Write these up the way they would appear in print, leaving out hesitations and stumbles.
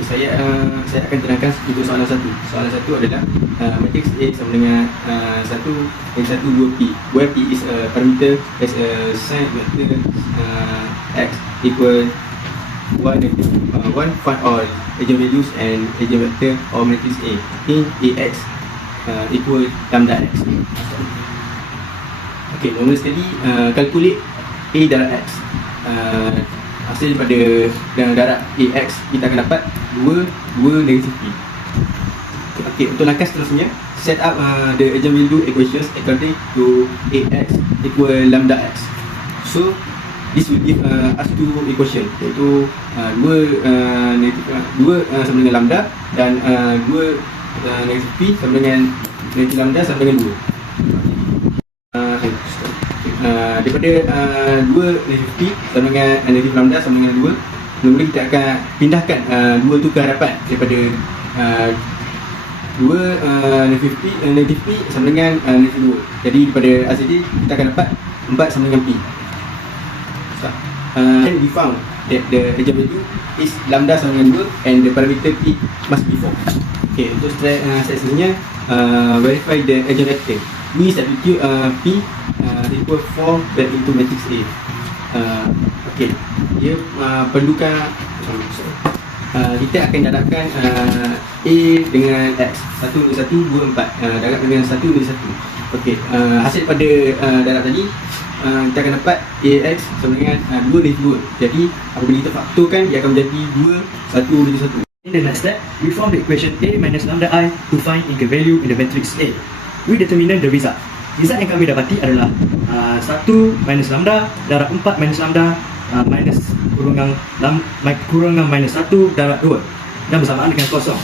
Saya akan terangkan untuk soalan satu. Soalan satu adalah matrix A sama dengan 1 N1 2P, where P is a parameter as a sign vector x equal 1, find all eigenvalues and eigenvector of matrix A in AX equal lambda x. Okey, mula sekali calculate A darab x. Hasil pada darab AX kita akan dapat 2 negatif P. Okey, untuk langkah seterusnya, set up the eigenvalue equations according to AX equal lambda x. So this will give us two equation, iaitu 2 sama dengan lambda dan 2 negatif P sama dengan negatif lambda sama dengan 2. Daripada 2 negatif P sama dengan negatif lambda sama dengan 2, kemudian kita akan pindahkan 2 tu ke hadapan, daripada 2 negatif P sama dengan negatif 2. Jadi daripada AZD kita akan dapat 4 sama dengan P. And we found that the eigenvalue is lambda sama dengan 2 and the parameter P must be 4. Okay, untuk step selanjutnya, verify the eigenvector. We substitute P equal 4 back into matrix A. Okay, dia perlukan kita akan darabkan A dengan X, 1 dengan 1, 2, 4, darab dengan 1 dengan 1. Okay, hasil pada darab tadi, kita akan dapat AX sama dengan 2 negatif 2. Jadi apabila kita faktorkan, dia akan menjadi 2, 1 negatif 1. In the next step, we form the equation A minus lambda I to find eigenvalue in the matrix A. We determine the result. Result yang kami dapati adalah 1 minus lambda darab 4 minus lambda minus kurangan minus 1 darab 2 dan bersamaan dengan kosong.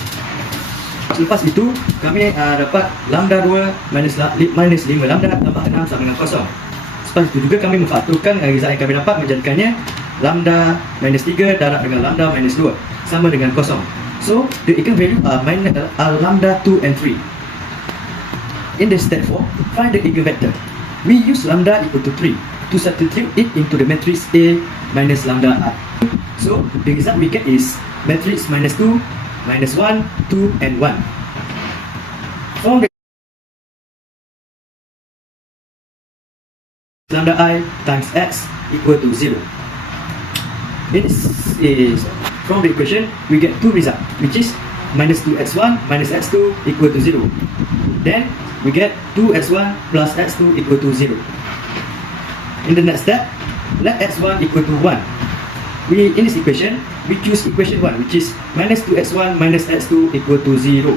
Selepas itu, kami dapat lambda 2 minus 5 lambda tambah 6 sama dengan kosong. Selepas itu juga kami memfaktorkan result yang kami dapat, menjadikannya lambda minus 3 darab dengan lambda minus 2 sama dengan kosong. So, the eigenvalue are lambda 2 and 3. In the step 4, find the eigenvector. We use lambda equal to 3 to substitute it into the matrix A minus lambda I. So, the result we get is matrix minus 2, minus 1, 2, and 1. Form the lambda I times x equal to 0. This is from the equation we get two results, which is minus 2x1 minus x2 equal to 0. Then we get 2x1 plus x2 equal to 0. In the next step, let x1 equal to 1. In this equation, we choose equation 1, which is minus 2x1 minus x2 equal to 0.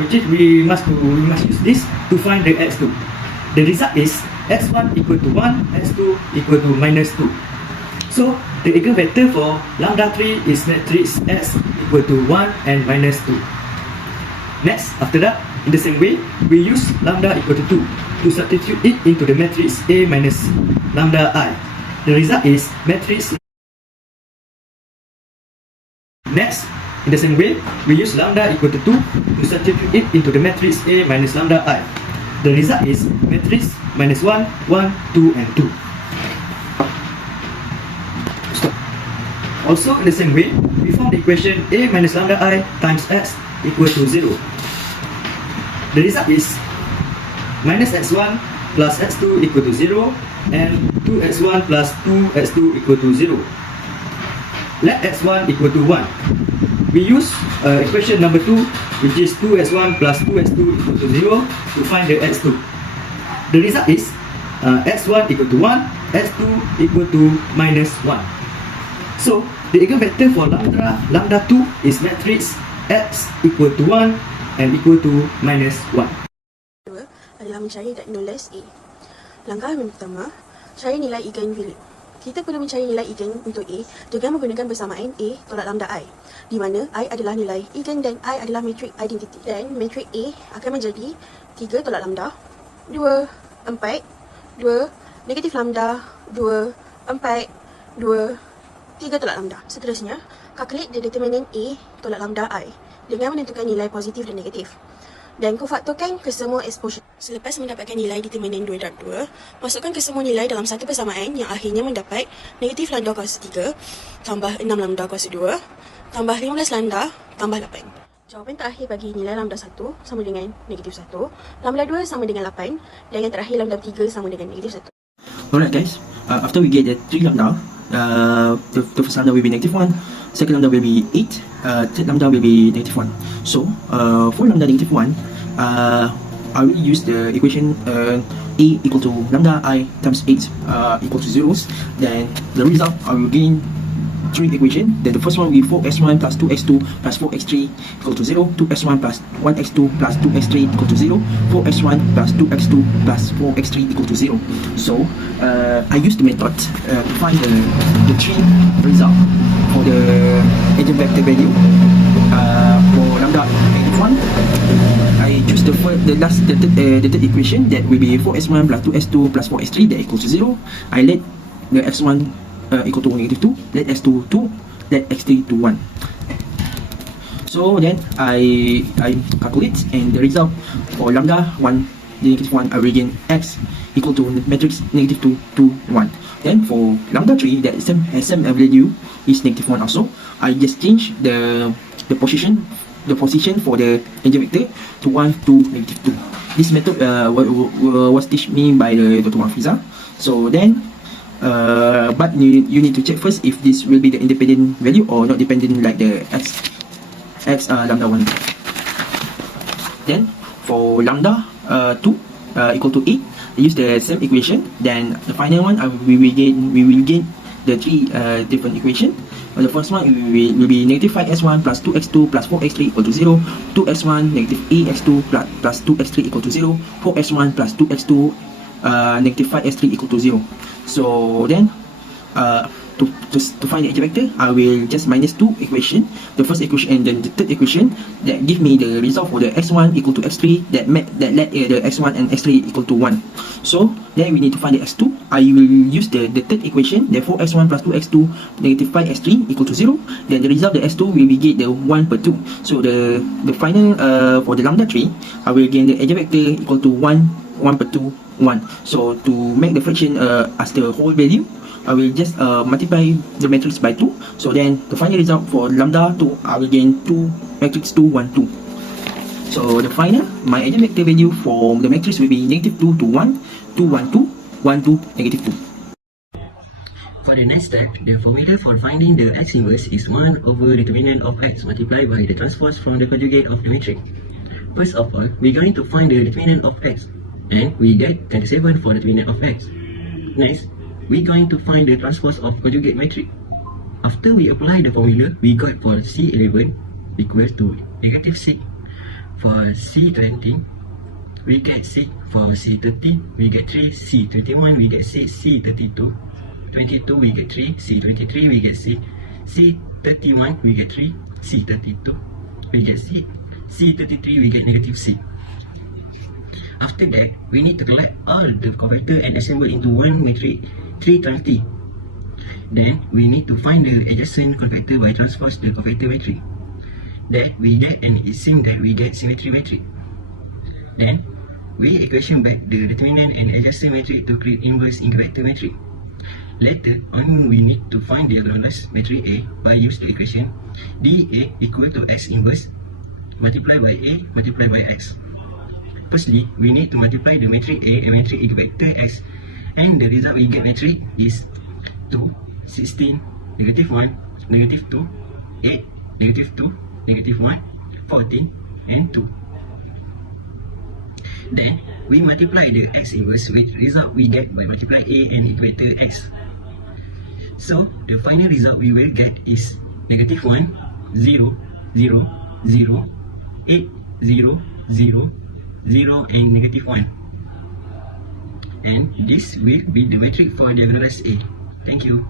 Which is we must use this to find the x2. The result is x1 equal to 1, x2 equal to minus 2. So, the eigenvector for lambda 3 is matrix S equal to 1 and minus 2. Next, after that, in the same way, we use lambda equal to 2 to substitute it into the matrix A minus lambda I. The result is matrix. Next, in the same way, we use lambda equal to 2 to substitute it into the matrix A minus lambda I. The result is matrix minus 1, 1, 2, and 2. Also, in the same way, we form the equation A minus lambda I times x equal to 0. The result is minus x1 plus x2 equal to 0 and 2x1 plus 2x2 equal to 0. Let x1 equal to 1. We use equation number 2, which is 2x1 plus 2x2 equal to 0 to find the x2. The result is x1 equal to 1, x2 equal to minus 1. So, the eigenvector for lambda 2 is matrix x equal to 1 and equal to minus 1. Kedua adalah mencari diagonals A. Langkah yang pertama, cari nilai eigenvalue. Kita perlu mencari nilai eigen untuk A dengan menggunakan persamaan A tolak lambda I, di mana I adalah nilai eigen dan I adalah matrix identity. Dan matrix A akan menjadi 3 tolak lambda, 2, 4, 2, negatif lambda, 2, 4, 2, 3 tolak lambda. Seterusnya, calculate the determinant A tolak lambda I dengan menentukan nilai positif dan negatif. Dan kofaktorkan ke semua exposure. Selepas mendapatkan nilai determinant 2 dan 2, masukkan ke semua nilai dalam satu persamaan yang akhirnya mendapat negatif lambda kuasa 3 tambah 6 lambda kuasa 2 tambah 15 lambda tambah 8. Jawapan terakhir bagi nilai lambda 1 sama dengan negatif 1, lambda 2 sama dengan 8 dan yang terakhir lambda 3 sama dengan negatif 1. Alright guys, after we get the 3 lambda, the first lambda will be negative 1, second lambda will be 8, third lambda will be negative 1. So, for lambda negative 1, I will use the equation A equal to lambda I times 8 equal to 0. Then the result I will gain 3 equation. Then the first one will be 4x1 plus 2x2 plus 4x3 equal to 0, 2x1 plus 1x2 plus 2x3 equal to 0, 4x1 plus 2x2 plus 4x3 equal to 0. So I use the method to find the 3 result for the eigenvector value for lambda negative 1. I choose the third equation, that will be 4x1 plus 2x2 plus 4x3 that equals to 0. I let the x1 equal to negative 2, let x2 2, let x3 to 1. So then I calculate, and the result for lambda 1 negative 1, I will gain x equal to matrix negative 2 to 1. Then for lambda 3, that same value is negative 1 also. I just change the position for the eigenvector to 1 to negative 2. This method was taught me by Dr. Mafiza. So then but you need to check first if this will be the independent value or not dependent, like the x lambda 1. Then for lambda 2 equal to 8, I use the same equation. Then the final one, we will gain the 3 different equation. The first one will be negative 5x1 plus 2x2 plus 4x3 equal to 0, 2x1 negative ax2 plus 2x3 equal to 0, 4x1 plus 2x2 negative 5x3 equal to 0. So then to find the eigenvector, I will just minus 2 equation, the first equation and then the third equation, that give me the result for the x1 equal to x3 that let the x1 and x3 equal to 1. So then we need to find the x2. I will use the third equation, therefore x1 plus 2x2 negative 5x3 equal to 0. Then the result, the x2 will be get the 1 per 2. So the final for the lambda 3, I will gain the eigenvector equal to 1 per 2 1. So to make the fraction as the whole value, I will just multiply the matrix by 2. So then the final result for lambda 2, I will gain 2 matrix 2 1 2. So the final, my eigenvector value for the matrix will be negative 2 to 1 2 1 2 1 2 negative 2. For the next step, the formula for finding the x inverse is 1 over determinant of x multiplied by the transpose from the conjugate of the matrix. First of all, we are going to find the determinant of x, and we get 37 for the determinant of x. Next, we are going to find the transpose of conjugate matrix. After we apply the formula, we got for C11 equals to negative 6. For C20, we get 6. For C30, we get 3. C21, we get 6. C32, 22, we get 3. C23, we get 6. C31, we get 3. C32, we get 6. C33, we get negative 6. After that, we need to collect all the coefficient and assemble into one matrix 3 times t. Then we need to find the adjacent coefficient by transpose the coefficient matrix. That we get, and it seems that we get symmetry matrix. Then we equation back the determinant and adjacent matrix to create inverse eigenvector matrix. Later on, we need to find the diagonals matrix A by use the equation dA equal to x inverse multiplied by A multiplied by x. Firstly, we need to multiply the matrix A and matrix eigenvector x, and the result we get matrix is 2, 16, negative 1, negative 2, 8, negative 2, negative 1, 14, and 2. Then we multiply the x inverse with result we get by multiply A and equator x. So the final result we will get is negative 1, 0, 0, 0, 8, 0, 0, 0, and negative 1. And this will be the matrix for diagonalized A. Thank you.